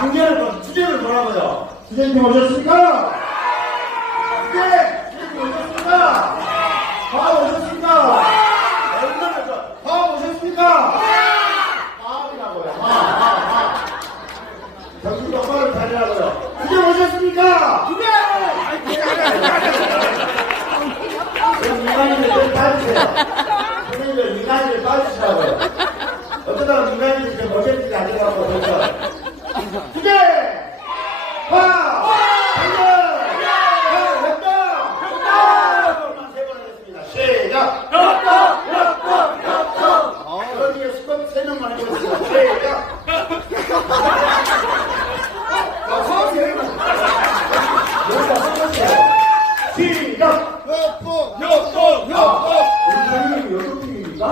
강렬을 주제를 뭐라고요? 주제님 오셨습니까? 네! 주제님 오셨습니까? 화 오셨습니까? 얼마나. 화 오셨습니까? 화이라고요. 화, 화, 화. 정신 똑바로 차리라고요. 주제 오셨습니까? 주제! 민간인들 좀 따주세요. 선생님들 민간인들 따주시라고요. 어쩌다가 민간인들이 좀 어쨌든지 아니라고 그러죠. 주제! 화! 당근! 화! 협동! 협동! 세번 하겠습니다. 시작! 협동! 협동! 협동! 그런 뒤에 수건 세 명만 해보겠습니다. 시작! 자, 수건 세 명만. 여기다 섞었어요. 시작! 협동, 협동, 협동. 우리 여섯 팀입니까?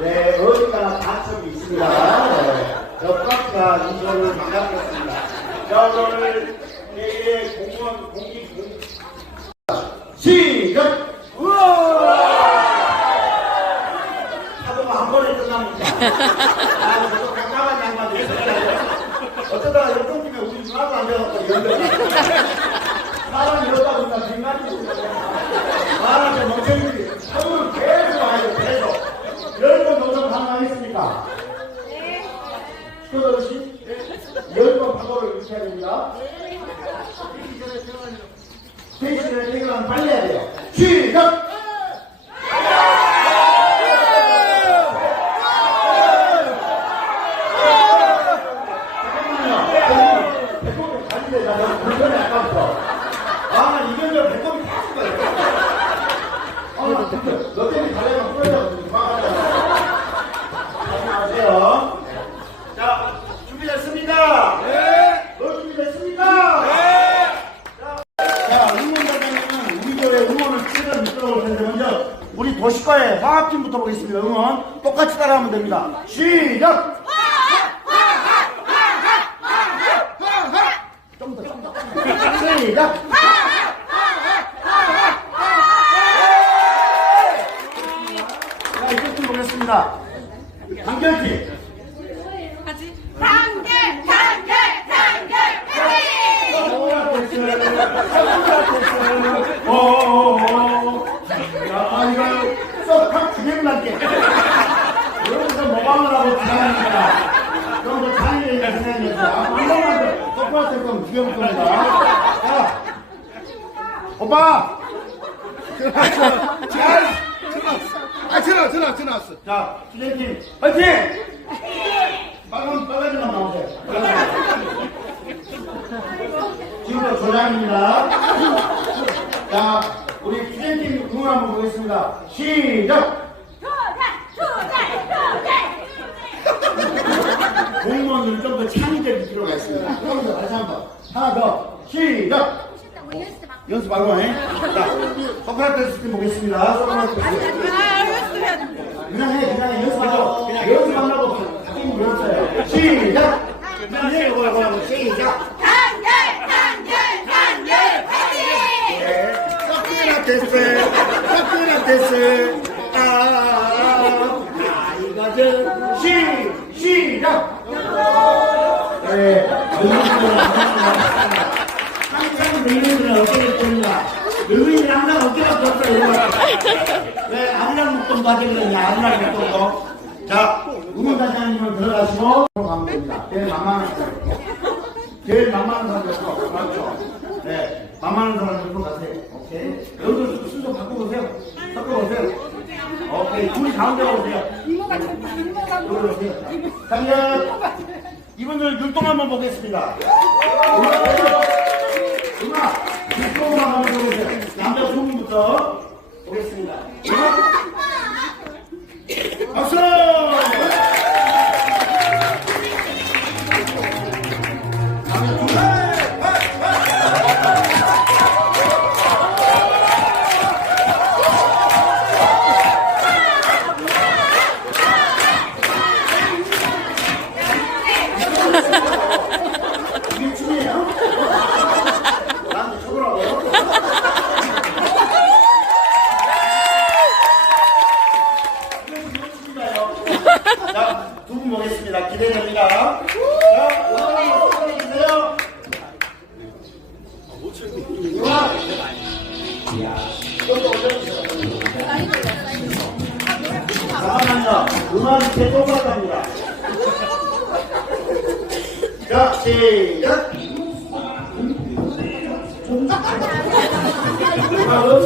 네, 어디가 단점이 있습니다. 네, 옆각과 인선을 만나겠습니다. 자, 오늘 내일의 공무원 공기 공 시작! 우와! 하도가 한 번에 끝납니다. 아, 깜깜한 양반이 있었어요. 어쩌다가 옆동팀에 우리 누나도 안 되었고, 연결. 사람 이러다 보니까 아, 저 멍청이들이 서울 계속 와요, 계속. 열번 도전 가능하겠습니까? 네. 시켜드시 열번 파도를 일으켜야 됩니다. 스테이션에 퇴근하면 빨리 해야 돼요. 시작! 잠깐만요. 배꼽이 가는데 나 너무 불편해, 아까부터. 아, 나 이겨면 배꼽이 다쓸 거예요. 아, 나 진짜 너 때문에 가려면 후회하고 지금 막 하잖아. 하지 마세요. 자, 준비됐습니까? 네. 너 준비됐습니까? 네. 자, 응원자들은 우리 교회 응원을 최대한 이끌어올 텐데 먼저 우리 도시과의 화합팀부터 보겠습니다. 응원 똑같이 따라하면 됩니다. 시작! 좀 더, 좀 더. 시작! 자, 이쪽팀 보겠습니다. 단결팀. 단계 단계 단계 단계 어어어. 야, 이거 썩확 죽여날게. 여기서 모방을 하고 지나가니까. 그럼 저 장애가 생각나니까. 한 번만 더 똑바로 좀 죽여볼 겁니다. 자, 오빠! 아, 전화, 전화, 전화 왔어. 자, 수제팀, 화이팅! 빨간, 빨간색만 나오세요. 지금부터 조장입니다. 자, 우리 수제팀 응원 한번 보겠습니다. 시작! 공무원들은 좀 더 창의적일 필요가 있습니다. 다시 한 번. 하나 더. 시작! 연습하고, 해. 자, 소크라테스 팀 보겠습니다. 소크라테스. 그냥 해, 그냥 해. 연습하고. 그냥 연습하려고 바뀐 거였어요. 시작! 그냥 해, 이거, 이거. 시작! 단계 단계 단계 파이팅 네. 소크라테스. 소크라테스. 아, 아, 이거는 시, 시작! 네. 항상 너희들은 어깨를 펴는다. 너희들이 항상 어깨가 폈어, 이거. 왜 아무랑 목동도 하지 그러냐, 아무랑 목동도. 자, 응원단장님은 들어가시고, 가면 됩니다. 제일 만만한 사람. 제일 만만한 사람 옆으로. 그렇죠. 네. 만만한 사람 옆으로 가세요. 오케이. 여기도 순서 바꿔보세요. 바꿔보세요. 오케이. 둘이 가운데로 오세요. 여기로 오세요. 장면. 이분들 율동 한번 보겠습니다. 음악, 율동을 한번 보세요. 남자 두 분부터 보겠습니다. 음악. 누구한테 뽑아갑니다. 자, 시작! 음악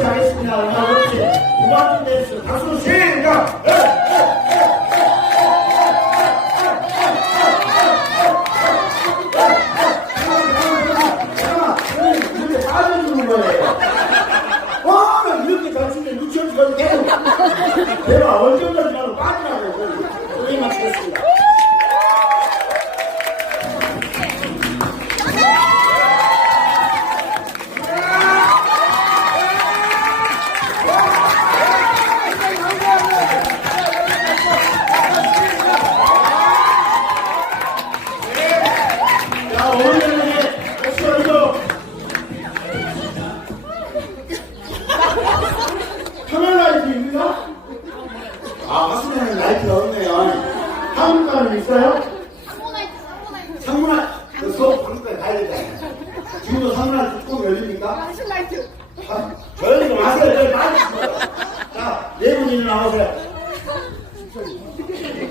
잘했습니다. 음악 무슨 라이트? 아, 조용히 좀 하세요. 저기 빠지시고요. 자, 네 분이 나오세요.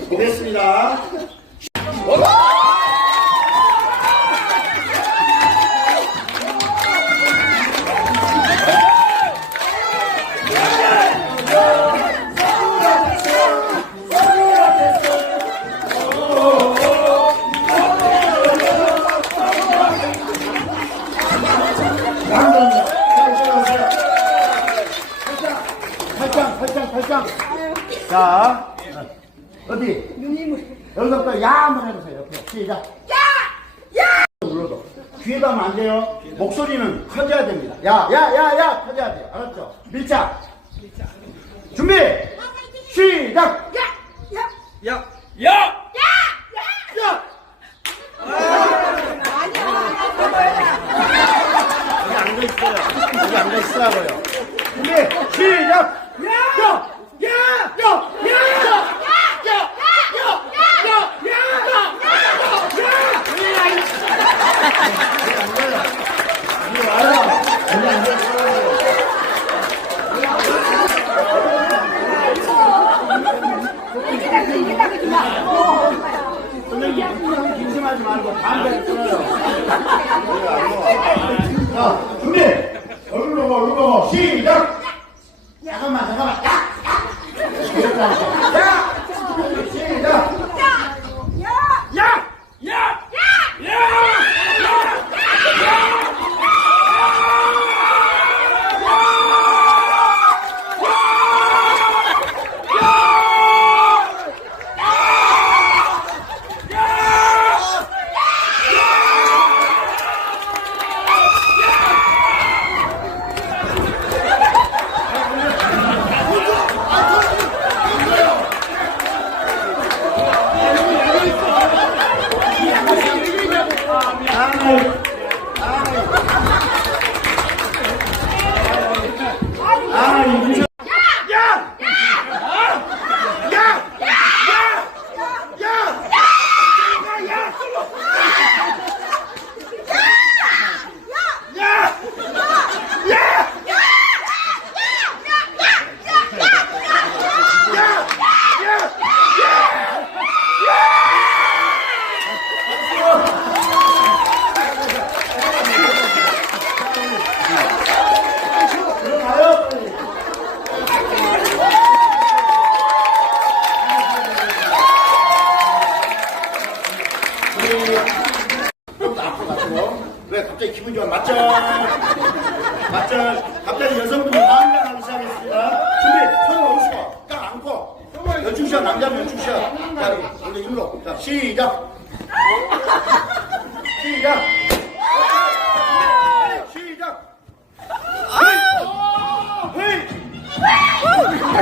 보겠습니다. 됩니다. 야! 야! 눌러도. 귀에 닿으면 안 돼요. 목소리는 커져야 됩니다. 야, 야, 야, 야!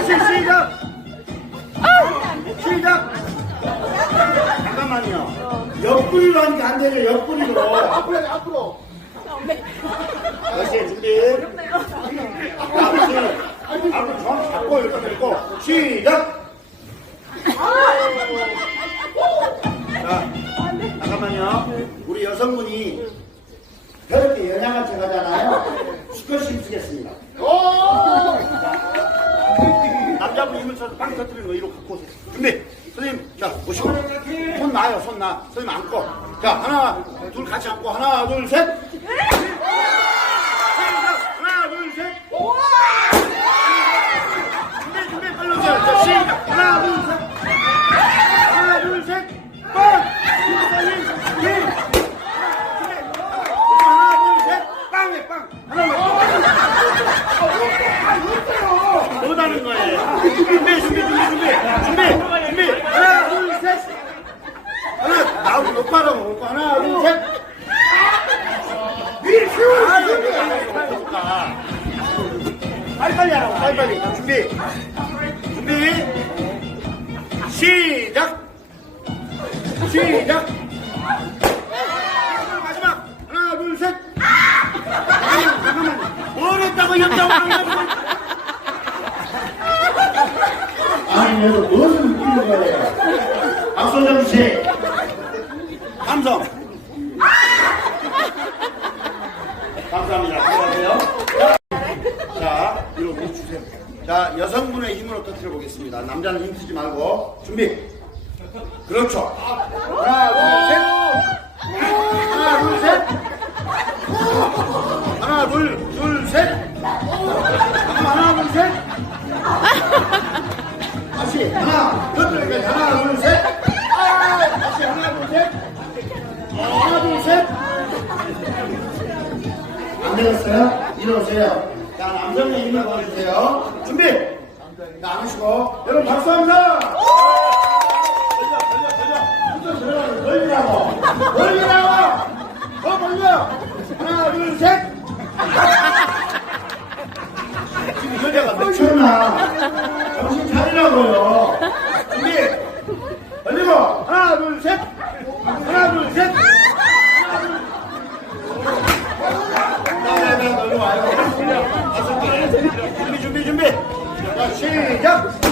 다시 시작! 시작! 잠깐만요. 옆구리로 하니까 안 되죠, 옆구리로. 앞으로, 해, 앞으로. 다시 준비. 앞으로, 앞으로 정확히 잡고 이렇게 들고, 시작! 자, 잠깐만요. 우리 여성분이 그렇게 연약한 척 하잖아요. 수컷심 쓰겠습니다. 놔. 선생님 안고. 자, 하나, 둘 같이 안고. 하나, 둘, 셋. 시작. 하나, 둘, 셋. 준비, 준비, 빨리 오세요. 자, 시작. 하나, 둘, 셋. 하나, 둘, 셋. 빵! 힘, 힘, 힘. 하나, 둘, 셋. 빵에 빵. 하나, 둘, 셋. 못하는 거예요. 준비, 준비, 준비, 준비. 준비, 준비. 하나, 둘, 셋. 하 나, 나하고 높아라고 놓고. 하나, 둘, 셋. 미리 세워. 빨리빨리 하라고, 빨리빨리. 준비. 준비. 시작. 시작. 마지막. 하나, 둘, 셋. 잠깐만. 뭘 했다고 거야? 아니, 그래서 무엇을 느끼는 거예요? 박소정 씨. 감성. 감사합니다. 안녕하세요. 자, 이로 물 주세요. 자, 여성분의 힘으로 보겠습니다. 남자는 힘 쓰지 말고. 준비. 그렇죠. 하나, 둘, 셋. 하나, 둘, 셋. 하나, 둘, 둘, 셋. 하나, 둘, 셋. 다시 하나, 터뜨리니까 하나, 둘, 셋. 다시 하나, 둘, 셋. 하나, 둘, 셋. 안 되겠어요? 일어나세요. 자, 남성의 힘을 보여주세요. 벌려, 벌려, 벌려. 들어가요. 벌리라고. 벌리라고! 더 벌려! 하나, 둘, 셋! 지금 여자가 미쳤나? 정신 차리라고요. 준비! 벌리고! 하나, 둘, 셋! 하나, 둘, 셋! 준비, 준비, 준비. 자. 시작.